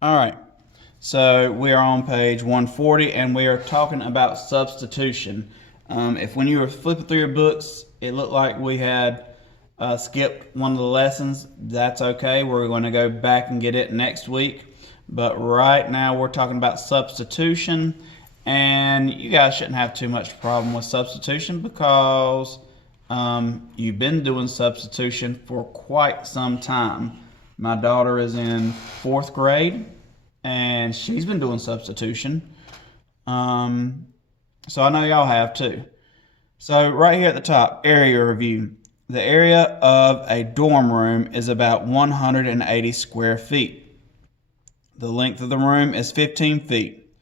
All right. So we are on page 140 and we are talking about substitution. If when you were flipping through your books, it looked like we had skipped one of the lessons, that's okay. We're going to go back and get it next week. But right now we're talking about substitution, and you guys shouldn't have too much problem with substitution because you've been doing substitution for quite some time. My daughter is in fourth grade and she's been doing substitution. So I know y'all have too. So right here at the top, area review. The area of a dorm room is about 180 square feet. The length of the room is 15 feet.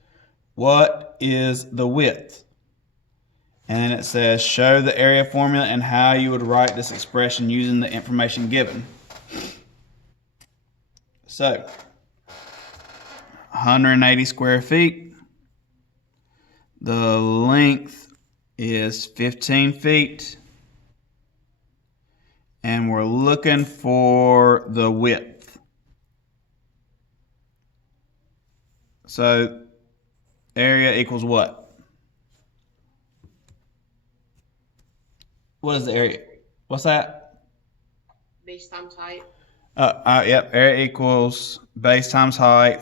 What is the width? And then it says, show the area formula and how you would write this expression using the information given. So, 180 square feet. The length is 15 feet. And we're looking for the width. So, area equals what? What is the area? What's that? Base times height. Yep, area equals base times height.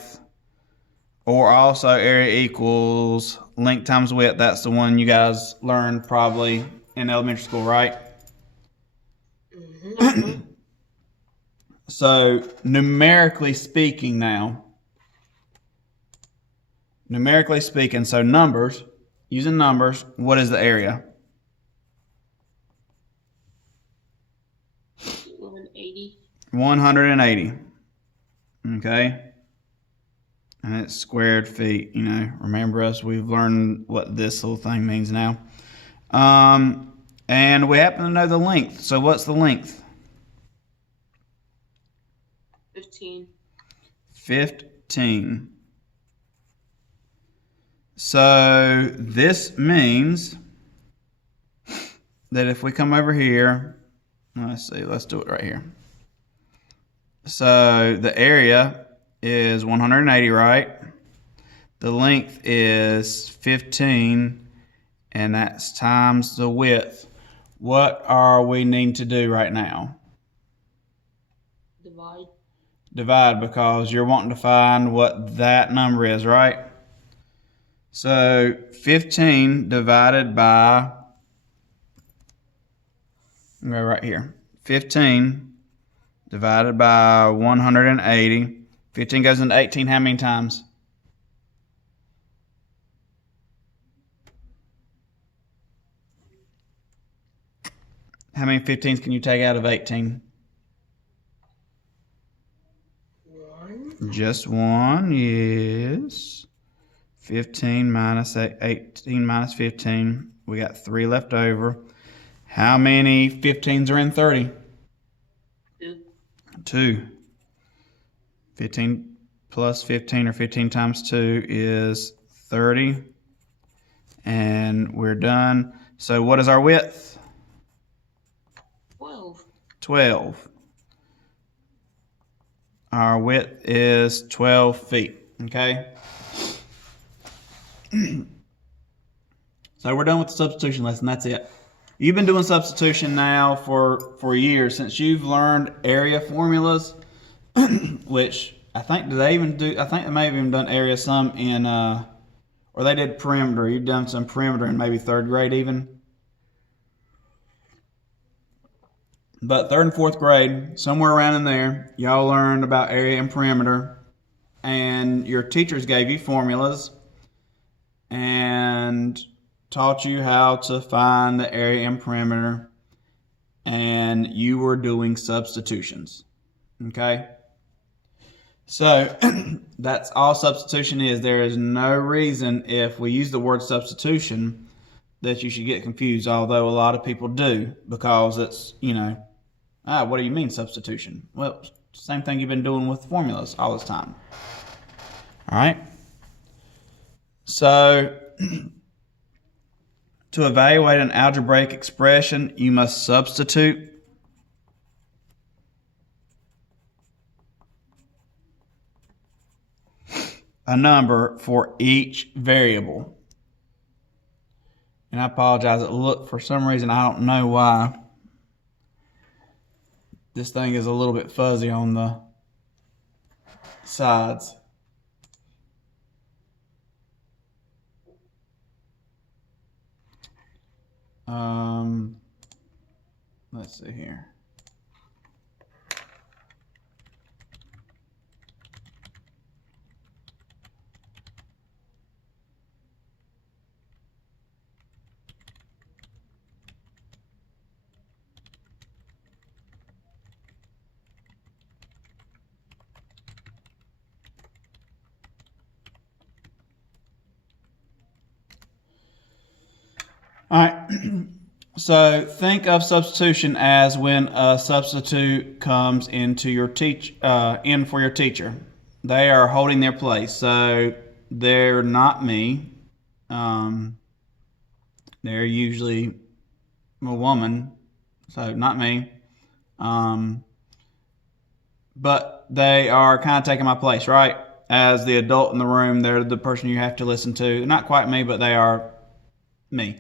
Or also area equals length times width. That's the one you guys learned probably in elementary school, right? Mm-hmm. So numerically speaking now, so numbers, using numbers, what is the area? 180. 180. Okay. And it's squared feet, remember us, we've learned what this little thing means now. And we happen to know the length. So what's the length? 15. 15. So this means that if we come over here, let's do it right here. So the area is 180, right? The length is 15, and that's times the width. What are we needing to do right now? Divide. Divide, because you're wanting to find what that number is, right? So 15 divided by, go right here. 15 divided by 180. 15 goes into 18 how many times? How many 15s can you take out of 18? One. Just one, yes. 15 minus 18 minus 15. We got 3 left over. How many 15s are in 30? 2. 2. 15 plus 15, or 15 times 2, is 30. And we're done. So what is our width? 12. 12. Our width is 12 feet. Okay? So we're done with the substitution lesson. That's it. You've been doing substitution now for years, since you've learned area formulas, which I think they may have even done area some in or they did perimeter. You've done some perimeter in maybe third grade even. But third and fourth grade, somewhere around in there, y'all learned about area and perimeter, and your teachers gave you formulas and taught you how to find the area and perimeter, and you were doing substitutions. Okay? So that's all substitution is. There is no reason, if we use the word substitution, that you should get confused, although a lot of people do, because it's, what do you mean substitution? Well, same thing you've been doing with formulas all this time. All right? So to evaluate an algebraic expression, you must substitute. a number for each variable. And I apologize, for some reason, I don't know why this thing is a little bit fuzzy on the sides. Let's see here. All right. So think of substitution as when a substitute comes into your in for your teacher. They are holding their place. So they're not me. They're usually a woman, so not me. But they are kind of taking my place, right? As the adult in the room, they're the person you have to listen to. Not quite me, but they are me.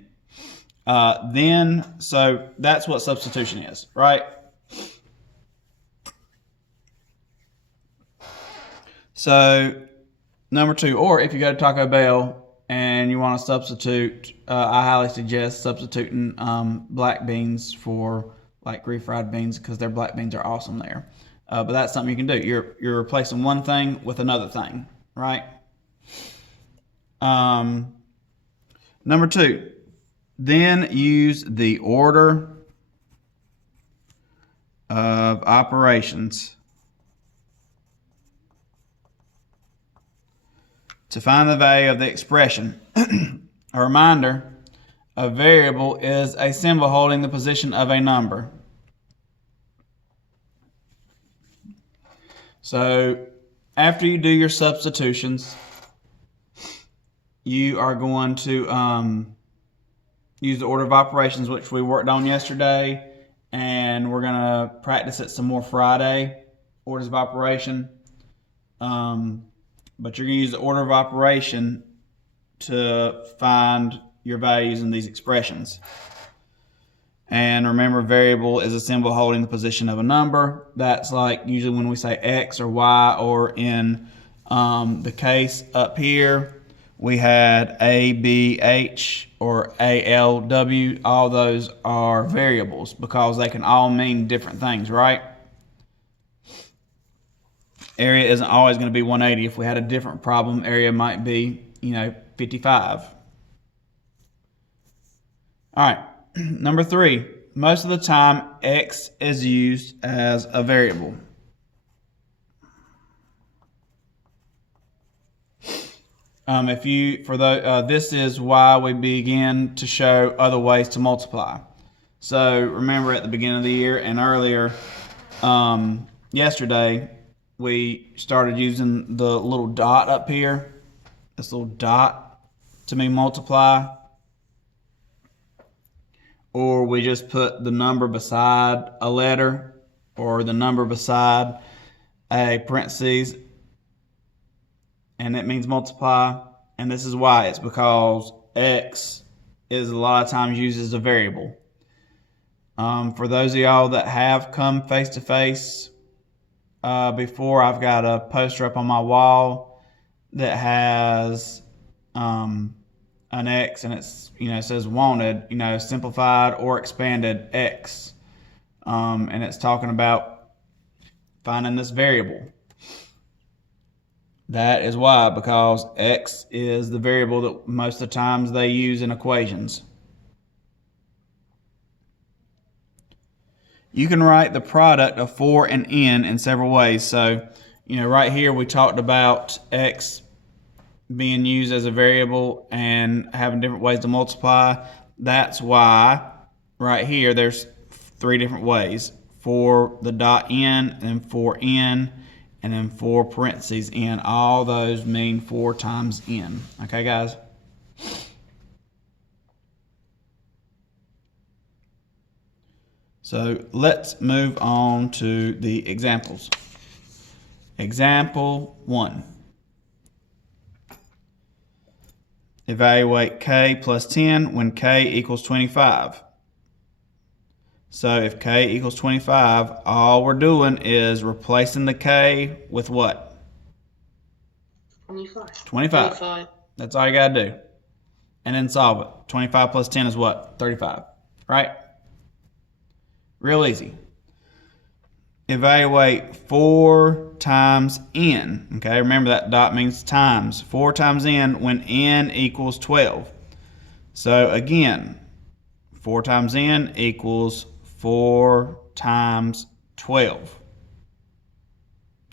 So that's what substitution is, right? So number 2, or if you go to Taco Bell and you want to substitute, I highly suggest substituting black beans for like refried beans, because their black beans are awesome there. But that's something you can do. You're replacing one thing with another thing, right? Number 2, then use the order of operations to find the value of the expression. A reminder, a variable is a symbol holding the position of a number. So after you do your substitutions, you are going to use the order of operations, which we worked on yesterday, and we're going to practice it some more Friday, orders of operation. But you're going to use the order of operation to find your values in these expressions. And remember, variable is a symbol holding the position of a number. That's like usually when we say X or Y, or in the case up here, we had A, B, H, or A, L, W. All those are variables because they can all mean different things, right? Area isn't always going to be 180. If we had a different problem, area might be, 55. All right, number 3. Most of the time, X is used as a variable. This is why we begin to show other ways to multiply. So remember, at the beginning of the year and earlier, yesterday, we started using the little dot up here, this little dot, to mean multiply. Or we just put the number beside a letter, or the number beside a parentheses, and it means multiply. And this is why. It's because X is a lot of times used as a variable. For those of y'all that have come face to face before, I've got a poster up on my wall that has an X, and it's it says wanted, simplified or expanded X, and it's talking about finding this variable. That is why, because X is the variable that most of the times they use in equations. You can write the product of 4 and n in several ways. So, right here we talked about X being used as a variable and having different ways to multiply. That's why right here there's 3 different ways. For the dot n, and then for n, and then 4 parentheses n. All those mean 4 times n. Okay, guys? So let's move on to the examples. Example 1. evaluate k plus 10 when k equals 25. So if k equals 25, all we're doing is replacing the k with what? 25. 25. That's all you got to do. And then solve it. 25 plus 10 is what? 35. Right? Real easy. Evaluate 4 times n. Okay, remember that dot means times. 4 times n when n equals 12. So again, 4 times n equals 4 times 12.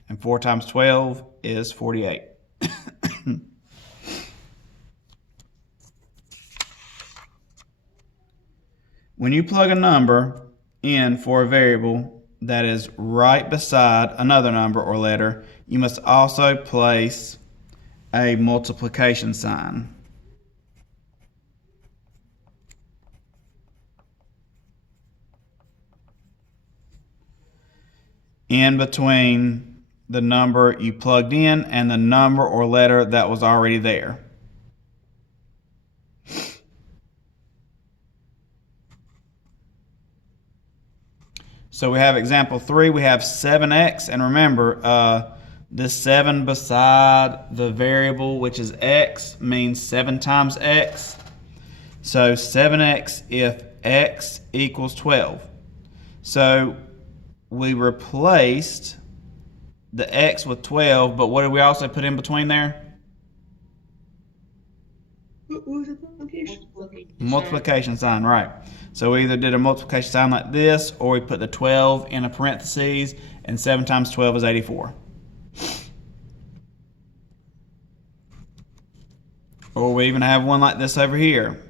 And 4 times 12 is 48. When you plug a number in for a variable that is right beside another number or letter, you must also place a multiplication sign. In between the number you plugged in and the number or letter that was already there. So we have example 3, we have 7x, and remember, this 7 beside the variable, which is x, means 7 times x. So 7x if x equals 12. So we replaced the x with 12, but what did we also put in between there? Multiplication sign, right. So we either did a multiplication sign like this, or we put the 12 in a parentheses, and 7 times 12 is 84. Or we even have one like this over here.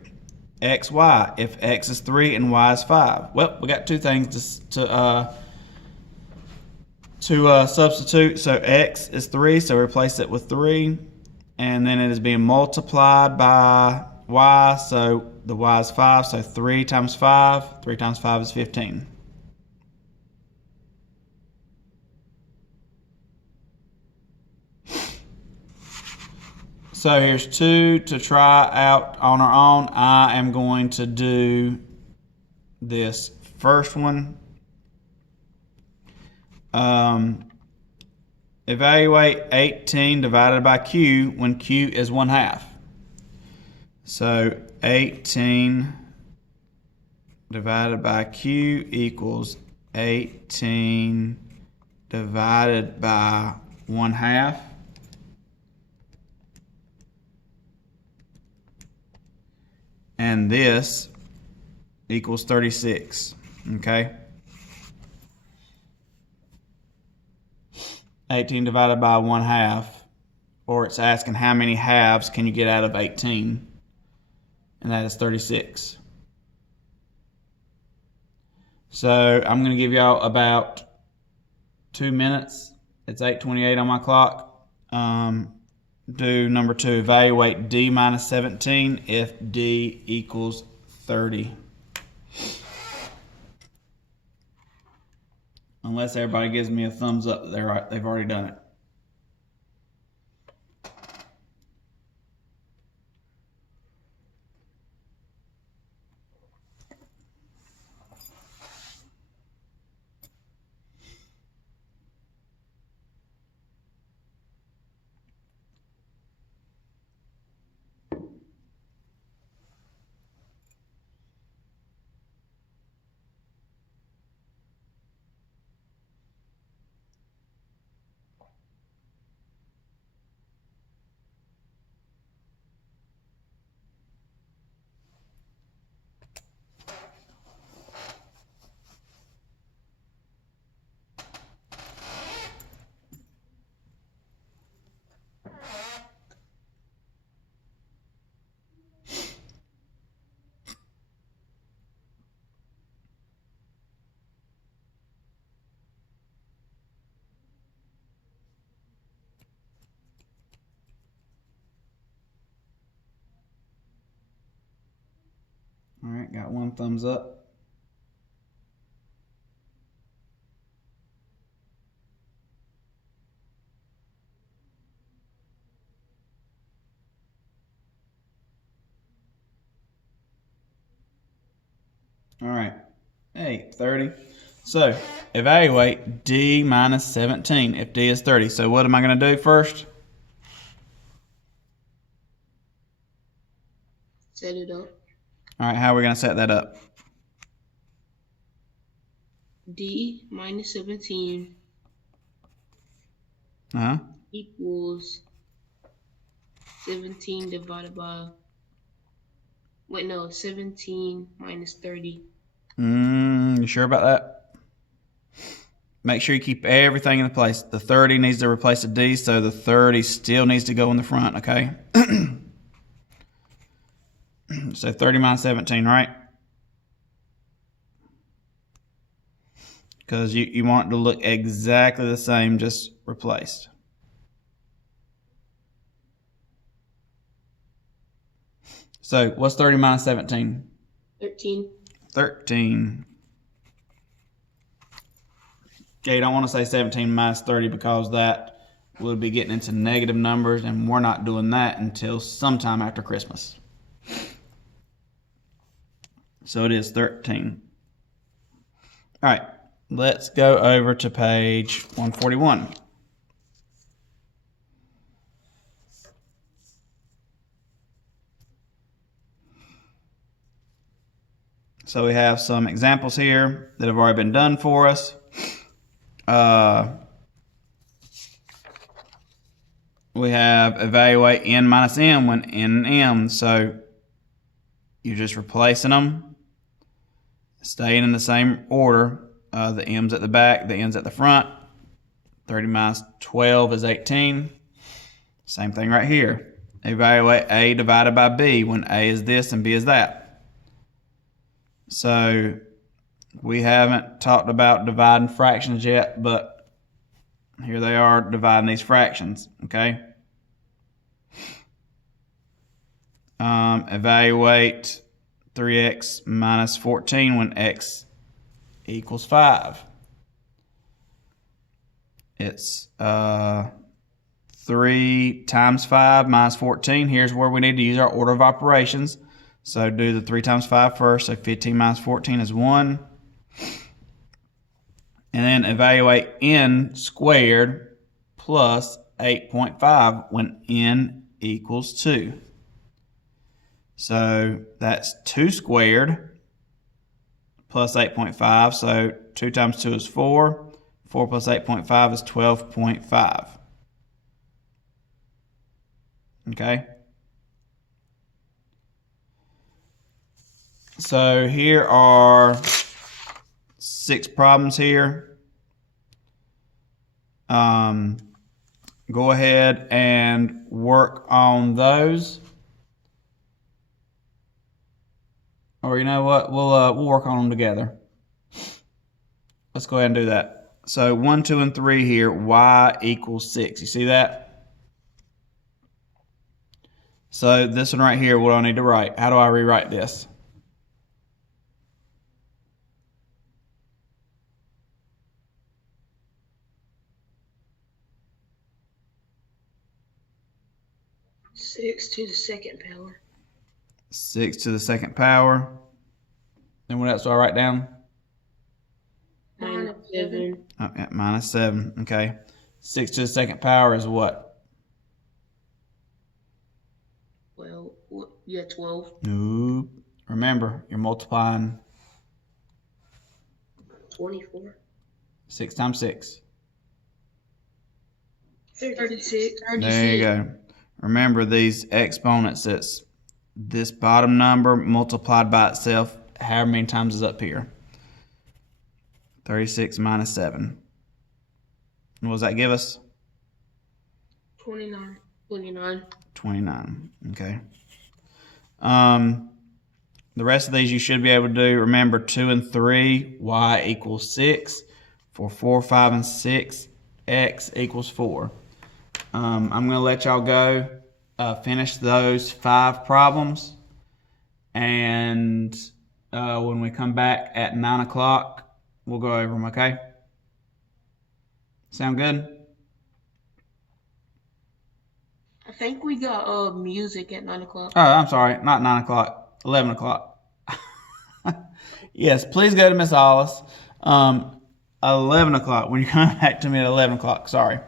XY, if x is 3 and y is 5. Well, we got two things to substitute. So x is 3, so replace it with 3. And then it is being multiplied by y, so the y is 5, so 3 times 5. 3 times 5 is 15. So here's 2 to try out on our own. I am going to do this first one. Evaluate 18 divided by q when q is 1/2. So 18 divided by q equals 18 divided by 1/2. And this equals 36. Okay? 18 divided by 1/2, or it's asking how many halves can you get out of 18, and that is 36. So I'm going to give y'all about 2 minutes. It's 8:28 on my clock. Do number 2, evaluate d minus 17 if d equals 30. Unless everybody gives me a thumbs up that they've already done it. All right, got one thumbs up. All right. 8, 30. So evaluate D minus 17 if D is 30. So what am I going to do first? Set it up. All right, how are we going to set that up? D minus 17 Uh-huh. equals 17 divided by, wait, no, 17 minus 30. You sure about that? Make sure you keep everything in place. The 30 needs to replace the D, so the 30 still needs to go in the front, okay? So 30 minus 17, right? Because you want it to look exactly the same, just replaced. So what's 30 minus 17? 13. 13. Okay, you don't want to say 17 minus 30 because that would be getting into negative numbers, and we're not doing that until sometime after Christmas. So it is 13. All right, let's go over to page 141. So we have some examples here that have already been done for us. We have evaluate n minus m when n and m. So you're just replacing them, staying in the same order. The m's at the back, the n's at the front. 30 minus 12 is 18. Same thing right here. Evaluate a divided by b when a is this and b is that. So we haven't talked about dividing fractions yet, but here they are dividing these fractions, okay? Evaluate 3x minus 14 when x equals 5. It's 3 times 5 minus 14. Here's where we need to use our order of operations. So do the 3 times 5 first. So 15 minus 14 is 1. And then evaluate n squared plus 8.5 when n equals 2. So that's 2 squared plus 8.5. So 2 times 2 is 4. 4 plus 8.5 is 12.5. Okay? So here are 6 problems here. Go ahead and work on those. Or you know what? We'll work on them together. Let's go ahead and do that. So 1, 2, and 3 here, y equals 6. You see that? So this one right here, what do I need to write? How do I rewrite this? Six to the second power. 6 to the second power. And what else do I write down? Minus 7. Oh, yeah, minus 7. Okay. 6 to the second power is what? Well, yeah, 12. Nope. Remember, you're multiplying 24. 6 times 6. 36. There you go. Remember these exponents, it's this bottom number multiplied by itself, however many times is up here. 36 minus 7. And what does that give us? 29. 29. 29. Okay. The rest of these you should be able to do. Remember 2 and 3, y equals 6. For 4, 5, and 6, x equals 4. I'm going to let y'all go finish those 5 problems. And when we come back at 9 o'clock, we'll go over them, okay? Sound good? I think we got music at 9 o'clock. Oh, I'm sorry. Not 9 o'clock. 11 o'clock. Yes, please go to Miss Hollis. 11 o'clock, when you're coming back to me at 11 o'clock, sorry.